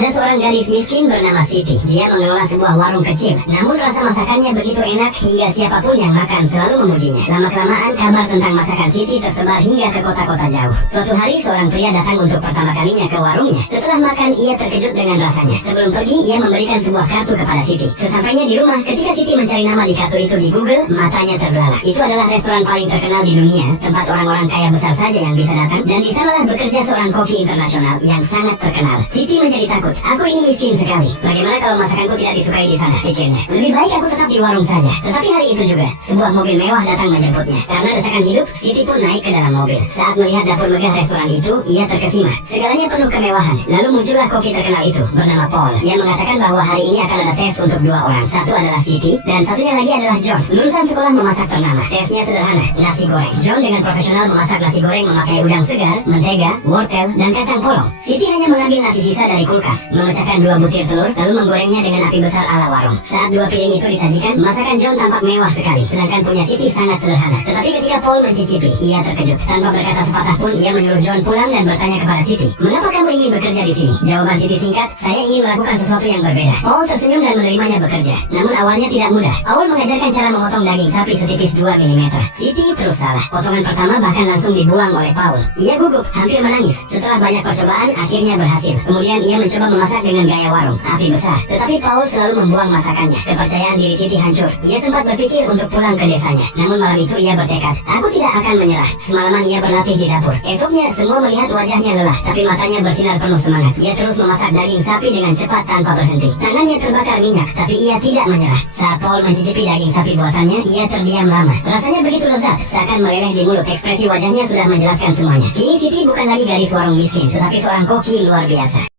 Ada seorang gadis miskin bernama Siti. Dia mengelola sebuah warung kecil. Namun rasa masakannya begitu enak hingga siapapun yang makan selalu memujinya. Lama-kelamaan kabar tentang masakan Siti tersebar hingga ke kota-kota jauh. Suatu hari seorang pria datang untuk pertama kalinya ke warungnya. Setelah makan ia terkejut dengan rasanya. Sebelum pergi ia memberikan sebuah kartu kepada Siti. Sesampainya di rumah, ketika Siti mencari nama di kartu itu di Google, matanya terbelalak. Itu adalah restoran paling terkenal di dunia, tempat orang-orang kaya besar saja yang bisa datang, dan di sanalah bekerja seorang koki internasional yang sangat terkenal. Siti menjadi takut. Aku ini miskin sekali. Bagaimana kalau masakanku tidak disukai di sana? Pikirnya. Lebih baik aku tetap di warung saja. Tetapi hari itu juga, sebuah mobil mewah datang menjemputnya. Karena desakan hidup, Siti pun naik ke dalam mobil. Saat melihat dapur megah restoran itu, ia terkesima. Segalanya penuh kemewahan. Lalu muncullah koki terkenal itu, bernama Paul. Ia mengatakan bahwa hari ini akan ada tes untuk dua orang. Satu adalah Siti, dan satunya lagi adalah John, lulusan sekolah memasak ternama. Tesnya sederhana, nasi goreng. John dengan profesional memasak nasi goreng memakai udang segar, mentega, wortel, dan kacang polong. Siti hanya mengambil nasi sisa dari kulkas, memecahkan 2 butir telur, lalu menggorengnya dengan api besar ala warung. Saat 2 piring itu disajikan, masakan John tampak mewah sekali, sedangkan punya Siti sangat sederhana. Tetapi ketika Paul mencicipi, ia terkejut. Tanpa berkata sepatah pun, ia menyuruh John pulang dan bertanya kepada Siti, "Mengapa kamu ingin bekerja di sini?" Jawaban Siti singkat, "Saya ingin melakukan sesuatu yang berbeda." Paul tersenyum dan menerimanya bekerja. Namun awalnya tidak mudah. Paul mengajarkan cara memotong daging sapi setipis 2 mm. Siti terus salah. Potongan pertama bahkan langsung dibuang oleh Paul. Ia gugup, hampir menangis. Setelah banyak percobaan, akhirnya berhasil. Kemudian ia mencoba memasak dengan gaya warung, api besar. Tetapi Paul selalu membuang masakannya. Kepercayaan diri Siti hancur. Ia sempat berpikir untuk pulang ke desanya. Namun malam itu ia bertekad, "Aku tidak akan menyerah." Semalaman ia berlatih di dapur. Esoknya semua melihat wajahnya lelah, tapi matanya bersinar penuh semangat. Ia terus memasak daging sapi dengan cepat tanpa berhenti. Tangannya terbakar minyak, tapi ia tidak menyerah. Saat Paul mencicipi daging sapi buatannya, ia terdiam lama. Rasanya begitu lezat, seakan meleleh di mulut. Ekspresi wajahnya sudah menjelaskan semuanya. Kini Siti bukan lagi gadis warung miskin, tetapi seorang koki luar biasa.